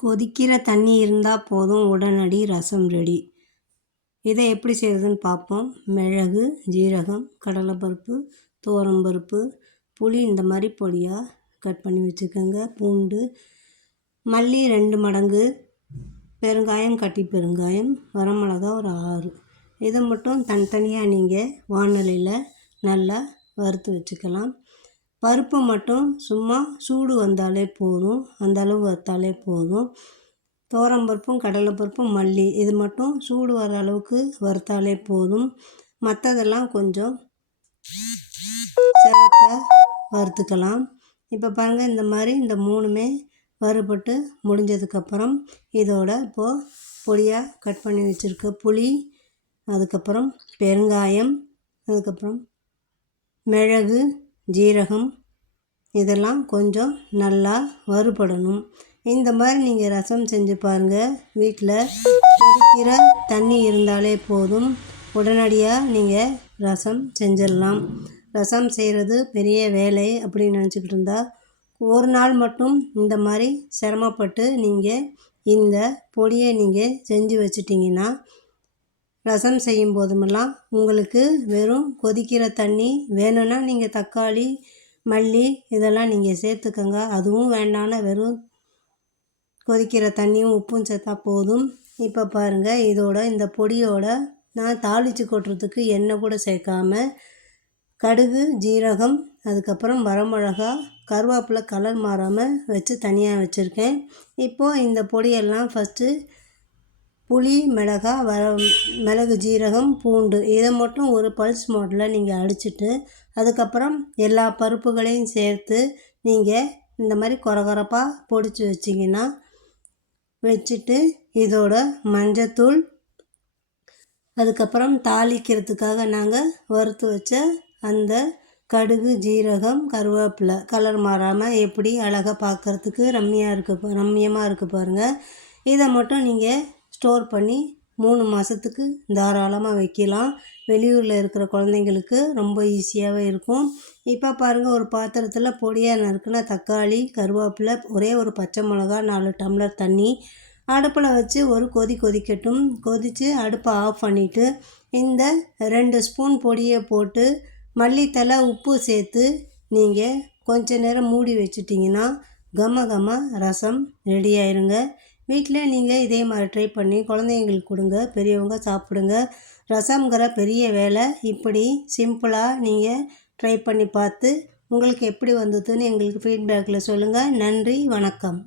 கொதிக்கிற தண்ணி இருந்தால் போதும், உடனடி ரசம் ரெடி. இதை எப்படி செய்கிறதுன்னு பார்ப்போம். மிளகு, ஜீரகம், கடலைப்பருப்பு, துவரம்பருப்பு, புளி இந்த மாதிரி பொடியாக கட் பண்ணி வச்சுக்கோங்க. பூண்டு, மல்லி 2 மடங்கு, பெருங்காயம், கட்டி பெருங்காயம், வரமிளகா ஒரு 6. இதை மட்டும் தனித்தனியாக நீங்கள் வாணலியில் நல்லா வறுத்து வச்சுக்கலாம். பருப்பு மட்டும் சும்மா சூடு வந்தாலே போதும், அந்தளவு வறுத்தாலே போதும். துவரம்பருப்பும் கடலைப்பருப்பும் மல்லி இது மட்டும் சூடு வர அளவுக்கு வறுத்தாலே போதும். மற்றதெல்லாம் கொஞ்சம் சிவக்க வறுத்துக்கலாம். இப்போ பாருங்கள், இந்த மாதிரி இந்த 3மே வறுபட்டு முடிஞ்சதுக்கப்புறம் இதோட இப்போது பொடியாக கட் பண்ணி வச்சுருக்க புளி, அதுக்கப்புறம் பெருங்காயம், அதுக்கப்புறம் மிளகு, ஜீரகம் இதெல்லாம் கொஞ்சம் நல்லா வறுபடணும். இந்த மாதிரி நீங்கள் ரசம் செஞ்சு பாருங்கள். வீட்டில் கொதிக்கிற தண்ணி இருந்தாலே போதும், உடனடியாக நீங்கள் ரசம் செஞ்சிடலாம். ரசம் செய்கிறது பெரிய வேலை அப்படின்னு நினச்சிக்கிட்டு இருந்தால், ஒரு நாள் மட்டும் இந்த மாதிரி சிரமப்பட்டு நீங்கள் இந்த பொடியை நீங்கள் செஞ்சு வச்சிட்டிங்கன்னா, ரசம் செய்யும் போதுமெல்லாம் உங்களுக்கு வெறும் கொதிக்கிற தண்ணி வேணும்னா நீங்கள் தக்காளி, மல்லி இதெல்லாம் நீங்கள் சேர்த்துக்கோங்க. அதுவும் வேண்டாம்னா வெறும் கொதிக்கிற தண்ணியும் உப்பும் சேர்த்தா போதும். இப்போ பாருங்கள், இதோட இந்த பொடியோட நான் தாளித்து கொட்டுறதுக்கு எண்ணெய் கூட சேர்க்காம கடுகு, ஜீரகம், அதுக்கப்புறம் வரமிளகா, கருவேப்பிலை கலர் மாறாமல் வச்சு தனியாக வச்சுருக்கேன். இப்போது இந்த பொடியெல்லாம் ஃபஸ்ட்டு புளி, மிளகு, ஜீரகம், பூண்டு இதை மட்டும் ஒரு பல்ஸ் மோடில் நீங்கள் அடிச்சுட்டு, அதுக்கப்புறம் எல்லா பருப்புகளையும் சேர்த்து நீங்கள் இந்த மாதிரி கொரகொரப்பாக பொடிச்சு வச்சுட்டு இதோட மஞ்சத்தூள், அதுக்கப்புறம் தாளிக்கிறதுக்காக நாங்கள் வறுத்து வச்ச அந்த கடுகு, ஜீரகம், கருவேப்பிலை கலர் மாறாமல் எப்படி அழகாக பார்க்குறதுக்கு ரம்மியமாக இருக்குது பாருங்கள். இதை மட்டும் நீங்கள் ஸ்டோர் பண்ணி 3 மாதத்துக்கு தாராளமாக வைக்கலாம். வெளியூரில் இருக்கிற குழந்தைங்களுக்கு ரொம்ப ஈஸியாகவே இருக்கும். இப்போ பாருங்கள், ஒரு பாத்திரத்தில் பொடியாக நறுக்குன தக்காளி, கருவேப்பிலை, ஒரே ஒரு பச்சை மிளகா, 4 டம்ளர் தண்ணி அடுப்பில் வச்சு ஒரு கொதிக்கட்டும். கொதித்து அடுப்பை ஆஃப் பண்ணிவிட்டு இந்த 2 ஸ்பூன் பொடியை போட்டு மல்லித்தலை, உப்பு சேர்த்து நீங்கள் கொஞ்ச நேரம் மூடி வச்சிட்டிங்கன்னா கம ரசம் ரெடி ஆயிருங்க. வீட்டில் நீங்கள் இதே மாதிரி ட்ரை பண்ணி குழந்தைங்களுக்கு கொடுங்க, பெரியவங்க சாப்பிடுங்க. ரசம்ங்கிற பெரிய வேலை இப்படி சிம்பிளாக நீங்கள் ட்ரை பண்ணி பார்த்து உங்களுக்கு எப்படி வந்ததுன்னு எங்களுக்கு ஃபீட்பேக்கில் சொல்லுங்கள். நன்றி, வணக்கம்.